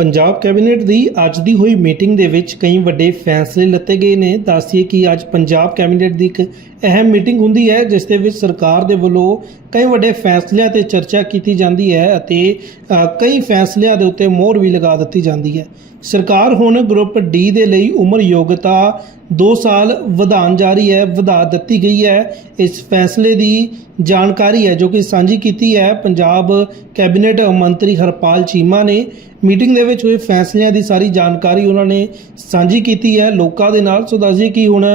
Punjab cabinet ਦੀ ਅੱਜ ਦੀ ਹੋਈ meeting ਦੇ ਵਿੱਚ ਕਈ ਵੱਡੇ ਫੈਸਲੇ ਲਿੱਤੇ ਗਏ ਨੇ। ਦੱਸੀਏ ਕਿ ਅੱਜ ਪੰਜਾਬ ਕੈਬਨਿਟ ਦੀ ਇੱਕ ਅਹਿਮ ਮੀਟਿੰਗ ਹੁੰਦੀ ਹੈ, ਜਿਸ ਦੇ ਵਿੱਚ ਸਰਕਾਰ ਦੇ ਵੱਲੋਂ ਕਈ ਵੱਡੇ ਫੈਸਲਿਆਂ ਤੇ ਚਰਚਾ ਕੀਤੀ ਜਾਂਦੀ ਹੈ ਅਤੇ ਕਈ ਫੈਸਲਿਆਂ ਦੇ ਉੱਤੇ ਮੋਹਰ ਵੀ ਲਗਾ ਦਿੱਤੀ ਜਾਂਦੀ ਹੈ। ਸਰਕਾਰ ਹੁਣ ਗਰੁੱਪ ਡੀ ਦੇ ਲਈ ਉਮਰ ਯੋਗਤਾ 2 ਸਾਲ ਵਧਾਉਣ ਜਾ ਰਹੀ ਹੈ, ਵਧਾ ਦਿੱਤੀ ਗਈ ਹੈ। ਇਸ ਫੈਸਲੇ ਦੀ ਜਾਣਕਾਰੀ ਹੈ ਜੋ ਕਿ ਸਾਂਝੀ ਕੀਤੀ ਹੈ। ਪੰਜਾਬ ਕੈਬਨਿਟ ਮੰਤਰੀ ਹਰਪਾਲ ਚੀਮਾ ਨੇ ਮੀਟਿੰਗ ਦੇ ਵਿੱਚ ਹੋਏ ਫੈਸਲਿਆਂ ਦੀ ਸਾਰੀ ਜਾਣਕਾਰੀ ਉਹਨਾਂ ਨੇ ਸਾਂਝੀ ਕੀਤੀ ਹੈ। ਲੋਕਾਂ ਦੇ ਨਾਲ ਸੋ ਦੱਸਦੇ ਕਿ ਹੁਣ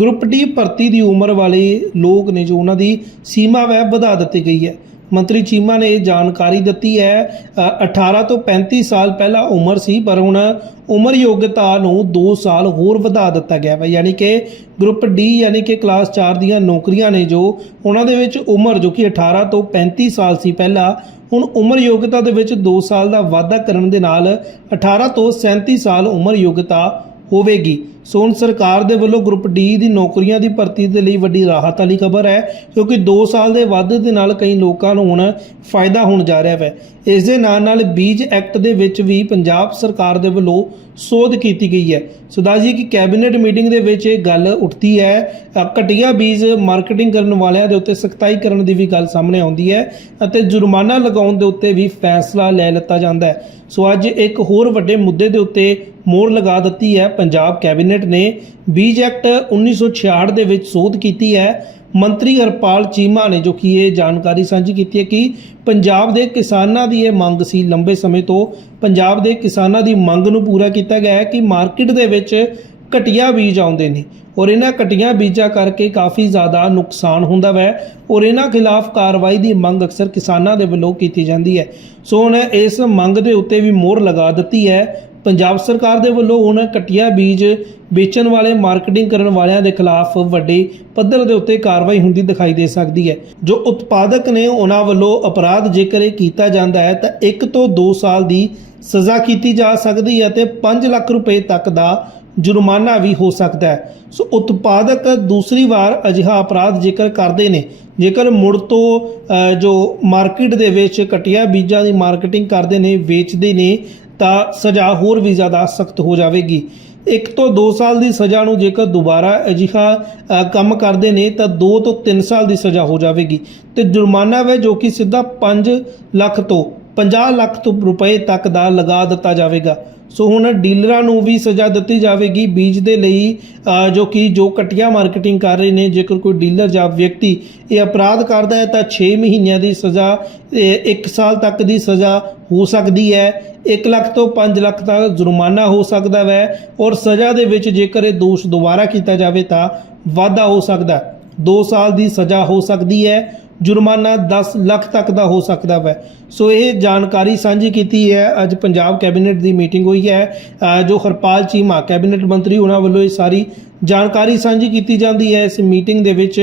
ਗਰੁੱਪ ਡੀ ਭਰਤੀ ਦੀ ਉਮਰ ਵਾਲੇ ਲੋਕ ਨੇ ਜੋ ਉਹਨਾਂ ਦੀ ਸੀਮਾ ਵੈ ਵਧਾ ਦਿੱਤੀ ਗਈ ਹੈ। ਮੰਤਰੀ ਚੀਮਾ ਨੇ ਇਹ ਜਾਣਕਾਰੀ ਦਿੱਤੀ ਹੈ। ਅ, 18 ਤੋਂ 35 ਸਾਲ ਪਹਿਲਾਂ ਉਮਰ ਸੀ ਪਰ ਹੁਣ ਉਮਰ ਯੋਗਤਾ ਨੂੰ 2 ਸਾਲ ਹੋਰ ਵਧਾ ਦਿੱਤਾ ਗਿਆ ਹੈ ਯਾਨੀ ਕਿ ਗਰੁੱਪ ਡੀ ਯਾਨੀ ਕਿ ਕਲਾਸ 4 ਦੀਆਂ ਨੌਕਰੀਆਂ ਨੇ ਜੋ ਉਹਨਾਂ ਦੇ ਵਿੱਚ ਉਮਰ ਜੋ ਕਿ 18 ਤੋਂ 35 ਸਾਲ ਸੀ ਪਹਿਲਾਂ ਹੁਣ ਉਮਰ ਯੋਗਤਾ ਦੇ ਵਿੱਚ 2 ਸਾਲ ਦਾ ਵਾਧਾ ਕਰਨ ਦੇ ਨਾਲ 18 ਤੋਂ 37 ਸਾਲ ਉਮਰ ਯੋਗਤਾ ਹੋਵੇਗੀ। ਸੋ ਹੁਣ ਸਰਕਾਰ ਦੇ ਵੱਲੋਂ ਗਰੁੱਪ ਡੀ ਦੀ ਨੌਕਰੀਆਂ ਦੀ ਭਰਤੀ ਦੇ ਲਈ ਵੱਡੀ ਰਾਹਤ ਵਾਲੀ ਖਬਰ ਹੈ, ਕਿਉਂਕਿ 2 ਸਾਲ ਦੇ ਵਾਧੇ ਦੇ ਨਾਲ ਕਈ ਲੋਕਾਂ ਨੂੰ ਹੁਣ ਫਾਇਦਾ ਹੋਣ ਜਾ ਰਿਹਾ ਹੈ ਇਸ ਦੇ ਨਾਲ ਨਾਲ ਬੀਜ ਐਕਟ ਦੇ ਵਿੱਚ ਵੀ ਪੰਜਾਬ ਸਰਕਾਰ ਦੇ ਵੱਲੋਂ ਸੋਧ ਕੀਤੀ ਗਈ ਹੈ। ਸੁਦਾਸ ਜੀ ਕਿ ਕੈਬਨਿਟ ਮੀਟਿੰਗ ਦੇ ਵਿੱਚ ਇਹ ਗੱਲ ਉੱਠਦੀ ਹੈ ਘਟੀਆ ਬੀਜ ਮਾਰਕੀਟਿੰਗ ਕਰਨ ਵਾਲਿਆਂ ਦੇ ਉੱਤੇ ਸਖਤਾਈ ਕਰਨ ਦੀ ਵੀ ਗੱਲ ਸਾਹਮਣੇ ਆਉਂਦੀ ਹੈ ਅਤੇ ਜੁਰਮਾਨਾ ਲਗਾਉਣ ਦੇ ਉੱਤੇ ਵੀ ਫੈਸਲਾ ਲੈ ਲਿੱਤਾ ਜਾਂਦਾ ਹੈ। ਸੋ ਅੱਜ ਇੱਕ ਹੋਰ ਵੱਡੇ ਮੁੱਦੇ ਦੇ ਉੱਤੇ ਮੋਹਰ ਲਗਾ ਦਿੱਤੀ ਹੈ ਪੰਜਾਬ ਕੈਬਨਿਟ ਨੇ ਬੀਜ ਐਕਟ 1966 ਦੇ ਵਿੱਚ ਸੋਧ ਕੀਤੀ ਹੈ। ਮੰਤਰੀ ਹਰਪਾਲ ਚੀਮਾ ਨੇ ਜੋ ਕਿ ਇਹ ਜਾਣਕਾਰੀ ਸਾਂਝੀ ਕੀਤੀ ਹੈ ਕਿ ਪੰਜਾਬ ਦੇ ਕਿਸਾਨਾਂ ਦੀ ਇਹ ਮੰਗ ਸੀ, ਲੰਬੇ ਸਮੇਂ ਤੋਂ ਪੰਜਾਬ ਦੇ ਕਿਸਾਨਾਂ ਦੀ ਮੰਗ ਨੂੰ ਪੂਰਾ ਕੀਤਾ ਗਿਆ ਹੈ ਕਿ ਮਾਰਕੀਟ ਦੇ ਵਿੱਚ ਘਟੀਆ ਬੀਜ ਆਉਂਦੇ ਨੇ ਔਰ ਇਹਨਾਂ ਘਟੀਆਂ ਬੀਜਾਂ ਕਰਕੇ ਕਾਫੀ ਜ਼ਿਆਦਾ ਨੁਕਸਾਨ ਹੁੰਦਾ ਵੈ ਔਰ ਇਹਨਾਂ ਖਿਲਾਫ ਕਾਰਵਾਈ ਦੀ ਮੰਗ ਅਕਸਰ ਕਿਸਾਨਾਂ ਦੇ ਵੱਲੋਂ ਕੀਤੀ ਜਾਂਦੀ ਹੈ। ਸੋ ਹੁਣ ਇਸ ਮੰਗ ਦੇ ਉੱਤੇ ਵੀ ਮੋਹਰ ਲਗਾ ਦਿੱਤੀ ਹੈ। ਪੰਜਾਬ ਸਰਕਾਰ ਦੇ ਵੱਲੋਂ ਹੁਣ ਘਟੀਆ ਬੀਜ ਵੇਚਣ ਵਾਲੇ ਮਾਰਕੀਟਿੰਗ ਕਰਨ ਵਾਲਿਆਂ ਦੇ ਖਿਲਾਫ ਵੱਡੇ ਪੱਧਰ ਦੇ ਉੱਤੇ ਕਾਰਵਾਈ ਹੁੰਦੀ ਦਿਖਾਈ ਦੇ ਸਕਦੀ ਹੈ। ਜੋ ਉਤਪਾਦਕ ਨੇ ਉਹਨਾਂ ਵੱਲੋਂ ਅਪਰਾਧ ਜੇਕਰ ਇਹ ਕੀਤਾ ਜਾਂਦਾ ਹੈ, ਤਾਂ 1 ਤੋਂ 2 ਸਾਲ ਦੀ ਸਜ਼ਾ ਕੀਤੀ ਜਾ ਸਕਦੀ ਹੈ ਤੇ 5 ਲੱਖ ਰੁਪਏ ਤੱਕ ਦਾ ਜੁਰਮਾਨਾ ਵੀ ਹੋ ਸਕਦਾ ਹੈ। ਸੋ ਉਤਪਾਦਕ ਦੂਸਰੀ ਵਾਰ ਅਜਿਹਾ ਅਪਰਾਧ ਜੇਕਰ ਕਰਦੇ ਨੇ, ਜੇਕਰ ਮੁੜ ਤੋਂ ਜੋ ਮਾਰਕੀਟ ਦੇ ਵਿੱਚ ਘਟੀਆ ਬੀਜਾਂ ਦੀ ਮਾਰਕੀਟਿੰਗ ਕਰਦੇ ਨੇ, ਵੇਚਦੇ ਨੇ ਤਾਂ ਸਜ਼ਾ ਹੋਰ ਵੀ ਜ਼ਿਆਦਾ ਸਖਤ ਹੋ ਜਾਵੇਗੀ। ਇੱਕ ਤੋਂ 2 ਸਾਲ ਦੀ ਸਜ਼ਾ ਨੂੰ ਜੇਕਰ ਦੁਬਾਰਾ ਅਜਿਹਾ ਕੰਮ ਕਰਦੇ ਨੇ, ਤਾਂ 2 ਤੋਂ 3 ਸਾਲ ਦੀ ਸਜ਼ਾ ਹੋ ਜਾਵੇਗੀ। ਤੇ ਜੁਰਮਾਨਾ ਹੈ ਜੋ ਕਿ ਸਿੱਧਾ 5 ਲੱਖ ਤੋਂ 50 ਲੱਖ ਤੋਂ ਰੁਪਏ ਤੱਕ ਦਾ ਲਗਾ ਦਿੱਤਾ ਜਾਵੇਗਾ। ਸੋ ਹੁਣ ਡੀਲਰਾਂ ਨੂੰ ਵੀ ਸਜ਼ਾ ਦਿੱਤੀ ਜਾਵੇਗੀ ਬੀਜ ਦੇ ਲਈ ਜੋ ਕਿ, ਜੋ ਘਟੀਆ ਮਾਰਕੀਟਿੰਗ ਕਰ ਰਹੇ ਨੇ। ਜੇਕਰ ਕੋਈ ਡੀਲਰ ਜਾਂ ਵਿਅਕਤੀ ਇਹ ਅਪਰਾਧ ਕਰਦਾ ਹੈ, ਤਾਂ 6 ਮਹੀਨਿਆਂ ਦੀ ਸਜ਼ਾ 1 ਸਾਲ ਤੱਕ ਦੀ ਸਜ਼ਾ ਹੋ ਸਕਦੀ ਹੈ। 1 ਲੱਖ ਤੋਂ 5 ਲੱਖ ਦਾ ਜੁਰਮਾਨਾ ਹੋ ਸਕਦਾ ਹੈ ਔਰ ਸਜ਼ਾ ਦੇ ਵਿੱਚ ਜੇਕਰ ਇਹ ਦੋਸ਼ ਦੁਬਾਰਾ ਕੀਤਾ ਜਾਵੇ, ਤਾਂ ਵਾਧਾ ਹੋ ਸਕਦਾ। ਹੈ 2 ਸਾਲ ਦੀ ਸਜ਼ਾ ਹੋ ਸਕਦੀ ਹੈ। ਜੁਰਮਾਨਾ 10 ਲੱਖ ਤੱਕ ਦਾ ਹੋ ਸਕਦਾ ਹੈ ਸੋ ਇਹ ਜਾਣਕਾਰੀ ਸਾਂਝੀ ਕੀਤੀ ਹੈ। ਅੱਜ ਪੰਜਾਬ ਕੈਬਨਿਟ ਦੀ ਮੀਟਿੰਗ ਹੋਈ ਹੈ। ਜੋ ਹਰਪਾਲ ਚੀਮਾ ਕੈਬਨਿਟ ਮੰਤਰੀ, ਉਹਨਾਂ ਵੱਲੋਂ ਇਹ ਸਾਰੀ ਜਾਣਕਾਰੀ ਸਾਂਝੀ ਕੀਤੀ ਜਾਂਦੀ ਹੈ। ਇਸ ਮੀਟਿੰਗ ਦੇ ਵਿੱਚ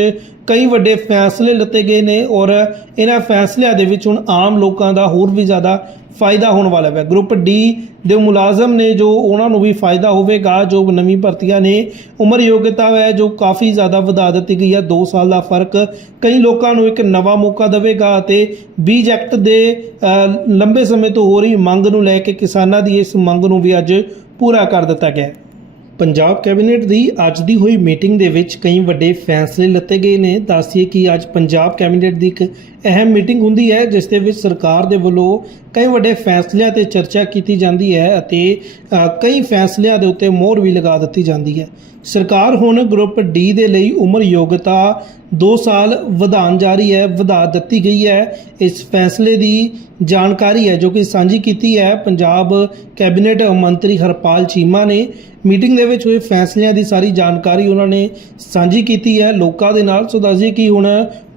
ਕਈ ਵੱਡੇ ਫੈਸਲੇ ਲਿੱਤੇ ਗਏ ਨੇ ਔਰ ਇਹਨਾਂ ਫੈਸਲਿਆਂ ਦੇ ਵਿੱਚ ਹੁਣ ਆਮ ਲੋਕਾਂ ਦਾ ਹੋਰ ਵੀ ਜ਼ਿਆਦਾ ਫਾਇਦਾ ਹੋਣ ਵਾਲਾ ਹੈ ਗਰੁੱਪ ਡੀ ਦੇ ਮੁਲਾਜ਼ਮ ਨੇ ਜੋ ਉਹਨਾਂ ਨੂੰ ਵੀ ਫਾਇਦਾ ਹੋਵੇਗਾ, ਜੋ ਨਵੀਂ ਭਰਤੀਆਂ ਨੇ, ਉਮਰ ਯੋਗਤਾ ਹੈ ਜੋ ਕਾਫੀ ਜ਼ਿਆਦਾ ਵਧਾ ਦਿੱਤੀ ਗਈ ਹੈ। 2 ਸਾਲ ਦਾ ਫ਼ਰਕ ਕਈ ਲੋਕਾਂ ਨੂੰ ਇੱਕ ਨਵਾਂ ਮੌਕਾ ਦੇਵੇਗਾ ਅਤੇ ਬੀਜ ਐਕਟ ਦੇ ਲੰਬੇ ਸਮੇਂ ਤੋਂ ਹੋ ਰਹੀ ਮੰਗ ਨੂੰ ਲੈ ਕੇ ਕਿਸਾਨਾਂ ਦੀ ਇਸ ਮੰਗ ਨੂੰ ਵੀ ਅੱਜ ਪੂਰਾ ਕਰ ਦਿੱਤਾ ਗਿਆ ਪੰਜਾਬ ਕੈਬਨਿਟ ਦੀ ਅੱਜ ਦੀ ਹੋਈ ਮੀਟਿੰਗ ਦੇ ਵਿੱਚ ਕਈ ਵੱਡੇ ਫੈਸਲੇ ਲਿੱਤੇ ਗਏ ਨੇ। ਦੱਸੀਏ ਕਿ ਅੱਜ ਪੰਜਾਬ ਕੈਬਨਿਟ ਦੀ ਇੱਕ ਅਹਿਮ ਮੀਟਿੰਗ ਹੁੰਦੀ ਹੈ, ਜਿਸ ਦੇ ਵਿੱਚ ਸਰਕਾਰ ਦੇ ਵੱਲੋਂ ਕਈ ਵੱਡੇ ਫੈਸਲਿਆਂ ਤੇ ਚਰਚਾ ਕੀਤੀ ਜਾਂਦੀ ਹੈ ਅਤੇ ਕਈ ਫੈਸਲਿਆਂ ਦੇ ਉੱਤੇ ਮੋਹਰ ਵੀ ਲਗਾ ਦਿੱਤੀ ਜਾਂਦੀ ਹੈ। ਸਰਕਾਰ ਹੁਣ ਗਰੁੱਪ ਡੀ ਦੇ ਲਈ ਉਮਰ ਯੋਗਤਾ 2 ਸਾਲ ਵਧਾਉਣ ਜਾ ਰਹੀ ਹੈ, ਵਧਾ ਦਿੱਤੀ ਗਈ ਹੈ। ਇਸ ਫੈਸਲੇ ਦੀ ਜਾਣਕਾਰੀ ਹੈ ਜੋ ਕਿ ਸਾਂਝੀ ਕੀਤੀ ਹੈ। ਪੰਜਾਬ ਕੈਬਨਿਟ ਮੰਤਰੀ ਹਰਪਾਲ ਚੀਮਾ ਨੇ ਮੀਟਿੰਗ ਦੇ ਵਿੱਚ ਹੋਏ ਫੈਸਲਿਆਂ ਦੀ ਸਾਰੀ ਜਾਣਕਾਰੀ ਉਹਨਾਂ ਨੇ ਸਾਂਝੀ ਕੀਤੀ ਹੈ ਲੋਕਾਂ ਦੇ ਨਾਲ। ਸੋ ਦੱਸਦੇ ਕਿ ਹੁਣ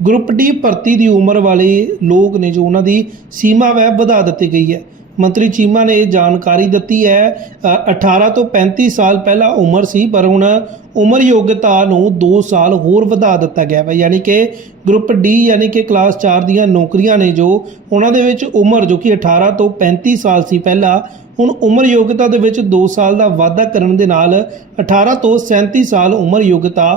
ਗਰੁੱਪ ਡੀ ਭਰਤੀ ਦੀ ਉਮਰ ਵਾਲੇ ਲੋਕ ਨੇ ਜੋ ਉਹਨਾਂ ਦੀ ਸੀਮਾ ਵੈ ਵਧਾ ਦਿੱਤੀ ਗਈ ਹੈ। ਮੰਤਰੀ ਚੀਮਾ ਨੇ ਇਹ ਜਾਣਕਾਰੀ ਦਿੱਤੀ ਹੈ ਅ, 18 ਤੋਂ 35 ਸਾਲ ਪਹਿਲਾਂ ਉਮਰ ਸੀ ਪਰ ਹੁਣ ਉਮਰ ਯੋਗਤਾ ਨੂੰ 2 ਸਾਲ ਹੋਰ ਵਧਾ ਦਿੱਤਾ ਗਿਆ ਹੈ ਯਾਨੀ ਕਿ ਗਰੁੱਪ ਡੀ ਯਾਨੀ ਕਿ ਕਲਾਸ 4 ਦੀਆਂ ਨੌਕਰੀਆਂ ਨੇ ਜੋ ਉਹਨਾਂ ਦੇ ਵਿੱਚ ਉਮਰ ਜੋ ਕਿ 18 ਤੋਂ 35 ਸਾਲ ਸੀ ਪਹਿਲਾਂ ਹੁਣ ਉਮਰ ਯੋਗਤਾ ਦੇ ਵਿੱਚ 2 ਸਾਲ ਦਾ ਵਾਧਾ ਕਰਨ ਦੇ ਨਾਲ 18 ਤੋਂ 37 ਸਾਲ ਉਮਰ ਯੋਗਤਾ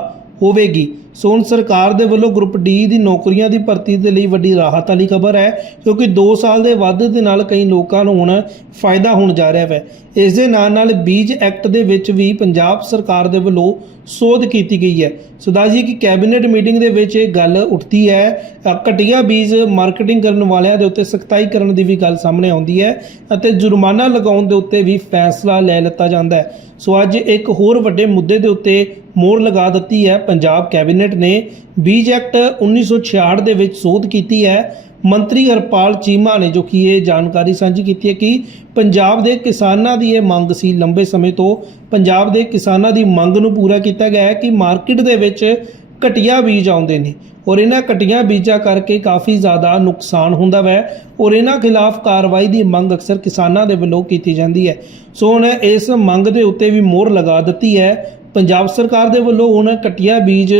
ਹੋਵੇਗੀ। ਸੋ ਹੁਣ ਸਰਕਾਰ ਦੇ ਵੱਲੋਂ ਗਰੁੱਪ ਡੀ ਦੀ ਨੌਕਰੀਆਂ ਦੀ ਭਰਤੀ ਦੇ ਲਈ ਵੱਡੀ ਰਾਹਤ ਵਾਲੀ ਖਬਰ ਹੈ, ਕਿਉਂਕਿ 2 ਸਾਲ ਦੇ ਵਾਧੇ ਦੇ ਨਾਲ ਕਈ ਲੋਕਾਂ ਨੂੰ ਹੁਣ ਫਾਇਦਾ ਹੋਣ ਜਾ ਰਿਹਾ ਹੈ। ਇਸ ਦੇ ਨਾਲ ਨਾਲ ਬੀਜ ਐਕਟ ਦੇ ਵਿੱਚ ਵੀ ਪੰਜਾਬ ਸਰਕਾਰ ਦੇ ਵੱਲੋਂ ਸੋਧ ਕੀਤੀ ਗਈ ਹੈ। ਸੋ ਜੀ, ਕਿ ਕੈਬਨਿਟ ਮੀਟਿੰਗ ਦੇ ਵਿੱਚ ਇਹ ਗੱਲ ਉੱਠਦੀ ਹੈ ਘਟੀਆ ਬੀਜ ਮਾਰਕੀਟਿੰਗ ਕਰਨ ਵਾਲਿਆਂ ਦੇ ਉੱਤੇ ਸਖਤਾਈ ਕਰਨ ਦੀ ਵੀ ਗੱਲ ਸਾਹਮਣੇ ਆਉਂਦੀ ਹੈ ਅਤੇ ਜੁਰਮਾਨਾ ਲਗਾਉਣ ਦੇ ਉੱਤੇ ਵੀ ਫੈਸਲਾ ਲੈ ਲਿੱਤਾ ਜਾਂਦਾ ਹੈ। ਸੋ ਅੱਜ ਇੱਕ ਹੋਰ ਵੱਡੇ ਮੁੱਦੇ ਦੇ ਉੱਤੇ ਮੋਹਰ ਲਗਾ ਦਿੱਤੀ ਹੈ। ਪੰਜਾਬ ਕੈਬਨਿਟ ਨੇ ਬੀਜ ਐਕਟ 1966 ਦੇ ਵਿੱਚ ਸੋਧ ਕੀਤੀ ਹੈ। ਮੰਤਰੀ ਹਰਪਾਲ ਚੀਮਾ ਨੇ ਜੋ ਕਿ ਇਹ ਜਾਣਕਾਰੀ ਸਾਂਝੀ ਕੀਤੀ ਹੈ ਕਿ ਪੰਜਾਬ ਦੇ ਕਿਸਾਨਾਂ ਦੀ ਇਹ ਮੰਗ ਸੀ ਲੰਬੇ ਸਮੇਂ ਤੋਂ। ਪੰਜਾਬ ਦੇ ਕਿਸਾਨਾਂ ਦੀ ਮੰਗ ਨੂੰ ਪੂਰਾ ਕੀਤਾ ਗਿਆ ਹੈ ਕਿ ਮਾਰਕੀਟ ਦੇ ਵਿੱਚ ਘਟੀਆ ਬੀਜ ਆਉਂਦੇ ਨੇ ਔਰ ਇਹਨਾਂ ਘਟੀਆਂ ਬੀਜਾਂ ਕਰਕੇ ਕਾਫੀ ਜ਼ਿਆਦਾ ਨੁਕਸਾਨ ਹੁੰਦਾ ਵੈ ਔਰ ਇਹਨਾਂ ਖਿਲਾਫ ਕਾਰਵਾਈ ਦੀ ਮੰਗ ਅਕਸਰ ਕਿਸਾਨਾਂ ਦੇ ਵੱਲੋਂ ਕੀਤੀ ਜਾਂਦੀ ਹੈ। ਸੋ ਹੁਣ ਇਸ ਮੰਗ ਦੇ ਉੱਤੇ ਵੀ ਮੋਹਰ ਲਗਾ ਦਿੱਤੀ ਹੈ ਪੰਜਾਬ ਸਰਕਾਰ ਦੇ ਵੱਲੋਂ ਹੁਣ ਘਟੀਆ ਬੀਜ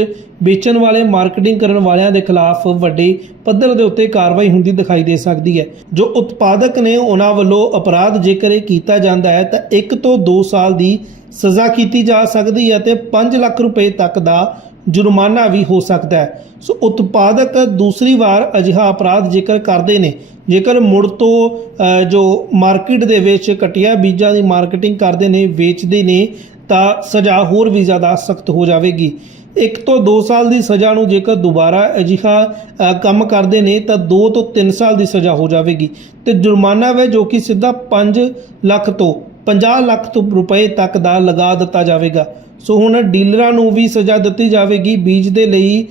ਵੇਚਣ ਵਾਲੇ, ਮਾਰਕੀਟਿੰਗ ਕਰਨ ਵਾਲਿਆਂ ਦੇ ਖਿਲਾਫ ਵੱਡੇ ਪੱਧਰ ਦੇ ਉੱਤੇ ਕਾਰਵਾਈ ਹੁੰਦੀ ਦਿਖਾਈ ਦੇ ਸਕਦੀ ਹੈ। ਜੋ ਉਤਪਾਦਕ ਨੇ ਉਹਨਾਂ ਵੱਲੋਂ ਅਪਰਾਧ ਜੇਕਰ ਇਹ ਕੀਤਾ ਜਾਂਦਾ ਹੈ, ਤਾਂ 1 ਤੋਂ 2 ਸਾਲ ਦੀ ਸਜ਼ਾ ਕੀਤੀ ਜਾ ਸਕਦੀ ਹੈ ਤੇ 5 ਲੱਖ ਰੁਪਏ ਤੱਕ ਦਾ ਜੁਰਮਾਨਾ ਵੀ ਹੋ ਸਕਦਾ ਹੈ। ਸੋ ਉਤਪਾਦਕ ਦੂਸਰੀ ਵਾਰ ਅਜਿਹਾ ਅਪਰਾਧ ਜੇਕਰ ਕਰਦੇ ਨੇ, ਜੇਕਰ ਮੁੜ ਤੋਂ ਜੋ ਮਾਰਕੀਟ ਦੇ ਵਿੱਚ ਘਟੀਆ ਬੀਜਾਂ ਦੀ ਮਾਰਕੀਟਿੰਗ ਕਰਦੇ ਨੇ, ਵੇਚਦੇ ਨੇ ਤਾਂ ਸਜ਼ਾ ਹੋਰ ਵੀ ਜ਼ਿਆਦਾ ਸਖਤ ਹੋ ਜਾਵੇਗੀ। ਇੱਕ ਤੋਂ 2 ਸਾਲ ਦੀ ਸਜ਼ਾ ਨੂੰ ਜੇਕਰ ਦੁਬਾਰਾ ਅਜਿਹਾ ਕੰਮ ਕਰਦੇ ਨੇ, ਤਾਂ 2 ਤੋਂ 3 ਸਾਲ ਦੀ ਸਜ਼ਾ ਹੋ ਜਾਵੇਗੀ। ਤੇ ਜੁਰਮਾਨਾ ਹੈ ਜੋ ਕਿ ਸਿੱਧਾ 5 ਲੱਖ ਤੋਂ 50 ਲੱਖ ਤੋਂ ਰੁਪਏ ਤੱਕ ਦਾ ਲਗਾ ਦਿੱਤਾ ਜਾਵੇਗਾ। ਸੋ ਹੁਣ ਡੀਲਰਾਂ ਨੂੰ ਵੀ ਸਜ਼ਾ ਦਿੱਤੀ ਜਾਵੇਗੀ ਬੀਜ ਦੇ ਲਈ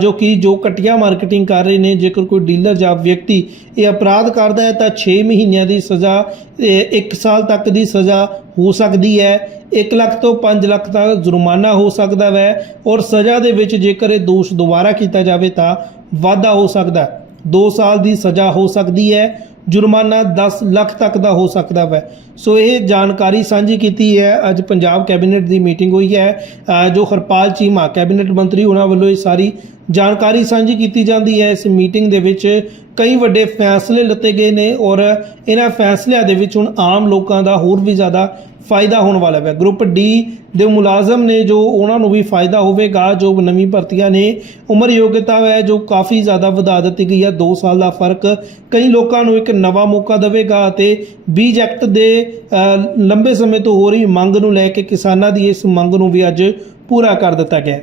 ਜੋ ਕਿ, ਜੋ ਘਟੀਆ ਮਾਰਕੀਟਿੰਗ ਕਰ ਰਹੇ ਨੇ। ਜੇਕਰ ਕੋਈ ਡੀਲਰ ਜਾਂ ਵਿਅਕਤੀ ਇਹ ਅਪਰਾਧ ਕਰਦਾ ਹੈ, ਤਾਂ 6 ਮਹੀਨਿਆਂ ਦੀ ਸਜ਼ਾ 1 ਸਾਲ ਤੱਕ ਦੀ ਸਜ਼ਾ ਹੋ ਸਕਦੀ ਹੈ। 1 ਲੱਖ ਤੋਂ 5 ਲੱਖ ਦਾ ਜੁਰਮਾਨਾ ਹੋ ਸਕਦਾ ਹੈ ਔਰ ਸਜ਼ਾ ਦੇ ਵਿੱਚ ਜੇਕਰ ਇਹ ਦੋਸ਼ ਦੁਬਾਰਾ ਕੀਤਾ ਜਾਵੇ, ਤਾਂ ਵਾਧਾ ਹੋ ਸਕਦਾ ਹੈ। 2 ਸਾਲ ਦੀ ਸਜ਼ਾ ਹੋ ਸਕਦੀ ਹੈ। ਜੁਰਮਾਨਾ 10 ਲੱਖ ਤੱਕ ਦਾ ਹੋ ਸਕਦਾ ਹੈ ਸੋ ਇਹ ਜਾਣਕਾਰੀ ਸਾਂਝੀ ਕੀਤੀ ਹੈ। ਅੱਜ ਪੰਜਾਬ ਕੈਬਨਿਟ ਦੀ ਮੀਟਿੰਗ ਹੋਈ ਹੈ। ਜੋ ਹਰਪਾਲ ਚੀਮਾ ਕੈਬਨਿਟ ਮੰਤਰੀ, ਉਹਨਾਂ ਵੱਲੋਂ ਇਹ ਸਾਰੀ ਜਾਣਕਾਰੀ ਸਾਂਝੀ ਕੀਤੀ ਜਾਂਦੀ ਹੈ। ਇਸ ਮੀਟਿੰਗ ਦੇ ਵਿੱਚ ਕਈ ਵੱਡੇ ਫੈਸਲੇ ਲਿੱਤੇ ਗਏ ਨੇ ਔਰ ਇਹਨਾਂ ਫੈਸਲਿਆਂ ਦੇ ਵਿੱਚ ਹੁਣ ਆਮ ਲੋਕਾਂ ਦਾ ਹੋਰ ਵੀ ਜ਼ਿਆਦਾ ਫਾਇਦਾ ਹੋਣ ਵਾਲਾ ਹੈ ਗਰੁੱਪ ਡੀ ਦੇ ਮੁਲਾਜ਼ਮ ਨੇ ਜੋ ਉਹਨਾਂ ਨੂੰ ਵੀ ਫਾਇਦਾ ਹੋਵੇਗਾ, ਜੋ ਨਵੀਂ ਭਰਤੀਆਂ ਨੇ, ਉਮਰ ਯੋਗਤਾ ਹੈ ਜੋ ਕਾਫੀ ਜ਼ਿਆਦਾ ਵਧਾ ਦਿੱਤੀ ਗਈ ਹੈ। 2 ਸਾਲ ਦਾ ਫ਼ਰਕ ਕਈ ਲੋਕਾਂ ਨੂੰ ਇੱਕ ਨਵਾਂ ਮੌਕਾ ਦੇਵੇਗਾ ਅਤੇ ਬੀਜ ਐਕਟ ਦੇ ਲੰਬੇ ਸਮੇਂ ਤੋਂ ਹੋ ਰਹੀ ਮੰਗ ਨੂੰ ਲੈ ਕੇ ਕਿਸਾਨਾਂ ਦੀ ਇਸ ਮੰਗ ਨੂੰ ਵੀ ਅੱਜ ਪੂਰਾ ਕਰ ਦਿੱਤਾ ਗਿਆ